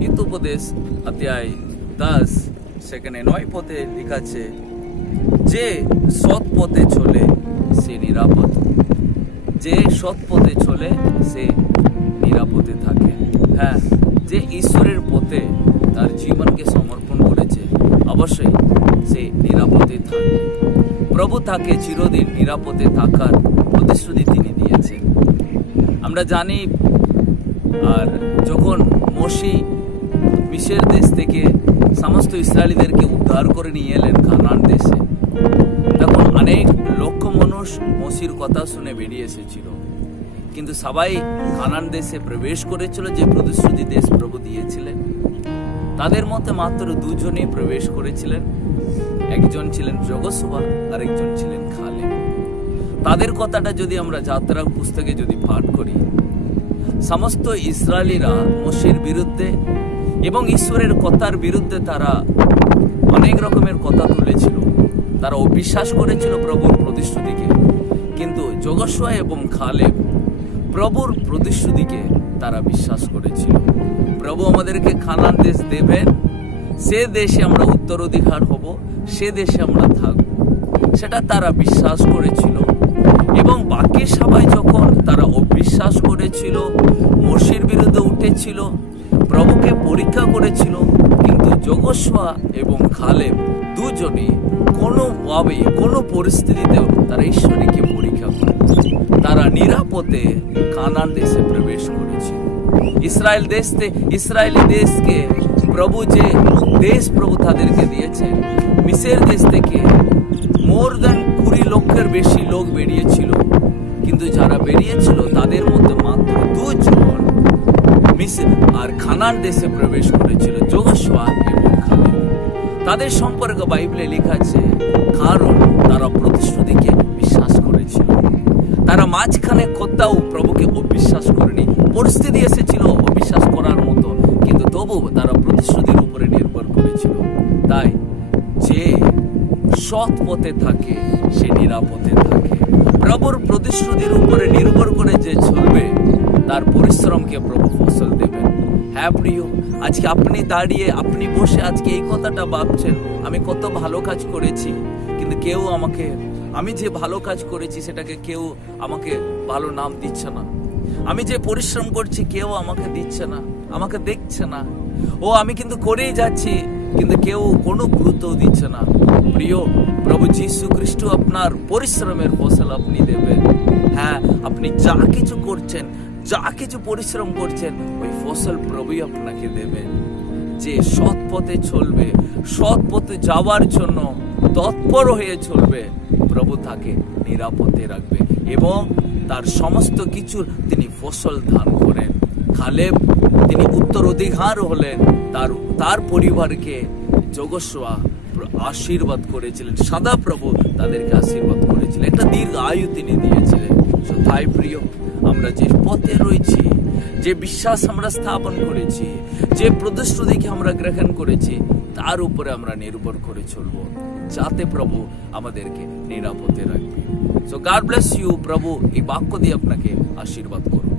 হিতোপদেশ অধ্যায় 10 সেখানে 9 পদে লেখা আছে, যে সৎ পথে চলে সে নিরাপদ। যে সৎ পথে চলে সে নিরাপদে থাকে। হ্যাঁ, যে ঈশ্বরের পথে তার জীবনকে সমর্পণ করেছে অবশ্যই সে নিরাপদে থাকবে। প্রভু তাকে চিরদিন নিরাপদে থাকার প্রতিশ্রুতি তিনি দিয়েছেন। আমরা জানি, আর যখন মোশে মিশর দেশ থেকে সমস্ত ইসরায়েলীদেরকে উদ্ধার করে নিয়ে এলেন কানান দেশে, তখন অনেক লক্ষ মানুষ মোশির কথা শুনে বেরিয়ে এসেছিল, কিন্তু সবাই কানান দেশে প্রবেশ করেছিল যে প্রতিশ্রুতি দেশ প্রভু দিয়েছিলেন। তাদের মধ্যে মাত্র দুজনেই প্রবেশ করেছিলেন, একজন ছিলেন যহোশুয়া আর একজন ছিলেন কালেব। তাদের কথাটা যদি আমরা যাত্রা পুস্তকে যদি পাঠ করি, সমস্ত ইসরায়েলীরা মোশির বিরুদ্ধে এবং ঈশ্বরের কথার বিরুদ্ধে তারা অনেক রকমের কথা তুলেছিল। তারা অবিশ্বাস করেছিল প্রভুর প্রতিশ্রুতিকে, কিন্তু যহোশুয়া এবং কালেব প্রভুর প্রতিশ্রুতিকে তারা বিশ্বাস করেছিল। প্রভু আমাদেরকে কানান দেশ দেবেন, সে দেশে আমরা উত্তরাধিকার হব, সে দেশে আমরা থাকব, সেটা তারা বিশ্বাস করেছিল। এবং বাকি সবাই যখন তারা অবিশ্বাস করেছিল, মোশির বিরুদ্ধে উঠেছিল, প্রভুকে পরীক্ষা করেছিল, কিন্তু যহোশুয়া এবং কালেব দুজনে কোনোভাবে কোনো পরিস্থিতিতেও তারা ঈশ্বরকে পরীক্ষা করেছে। তারা নিরাপদে কানান দেশে প্রবেশ করেছে। ইসরায়েলি দেশকে প্রভু যে দেশ প্রভু তাদেরকে দিয়েছেন, মিশর দেশ থেকে মোর দ্যান 20 লক্ষের বেশি লোক বেরিয়েছিল, কিন্তু যারা বেরিয়েছিল তাদের মধ্যে মাত্র 2 জন মিশর আর কানান দেশে প্রবেশ করেছিল, যহোশুয়া এবং কালেব। তাদের সম্পর্কে বাইবেলে লেখা আছে, কারণ তারা প্রতিশ্রুতিকে বিশ্বাস করেছিল। তারা মাঝখানে কোথাও প্রভুকে অবিশ্বাস করেনি। পরিস্থিতি এসেছিল অবিশ্বাস করার মতো, কিন্তু তবু তারা প্রতিশ্রুতির উপরে নির্ভর করেছিল। তাই যে সৎ পথে থাকে সে নিরাপদে থাকে। প্রভুর প্রতিশ্রুতির উপরে নির্ভর করে যে চলবে, তার পরিশ্রমকে প্রভু ফসল দেবেন। হ্যাঁ প্রিয়, আজকে আপনি দাঁড়িয়ে আপনি বসে আজকে এই কথাটা ভাবছেন, আমি কত ভালো কাজ করেছি, কিন্তু কেউ আমাকে, আমি যে ভালো কাজ করেছি সেটাকে কেউ আমাকে ভালো নাম দিচ্ছে না। আমি যে পরিশ্রম করছি কেউ আমাকে দিচ্ছে না, আমাকে দেখছে না। আমি কিন্তু করেই যাচ্ছি, কিন্তু কেউ কোনো গুরুত্ব দিচ্ছে না। প্রিয়, প্রভু যীশু খ্রিস্ট আপনার পরিশ্রমের ফসল আপনি দেবেন। হ্যাঁ, আপনি যা কিছু করছেন, যা কিছু পরিশ্রম করছেন, ওই ফসল প্রভুই আপনাকে দেবেন। যে সৎ পথে চলবে, সৎ পথে যাওয়ার জন্য তৎপর হয়ে চলবে, প্রভু তাকে নিরাপদে রাখবে এবং তার সমস্ত কিছুর তিনি ফসল দান করেন। কালেব তিনি উত্তরাধিকার হলেন, তার পরিবারকে যহোশুয়া আশীর্বাদ করেছিলেন, সদা প্রভু তাদেরকে আশীর্বাদ করেছিলেন, একটা দীর্ঘ আয়ু তিনি দিয়েছিলেন। তাই প্রিয়, আমরা যে পথে রয়েছি, যে বিশ্বাস আমরা স্থাপন করেছি, যে প্রতিশ্রুতিকে আমরা গ্রহণ করেছি, তার উপরে আমরা নির্ভর করে চলবো, যাতে প্রভু আমাদেরকে নিরাপদে রাখবে। So God bless you. প্রভু এই বাক্য দিয়ে আপনাকে আশীর্বাদ করুন।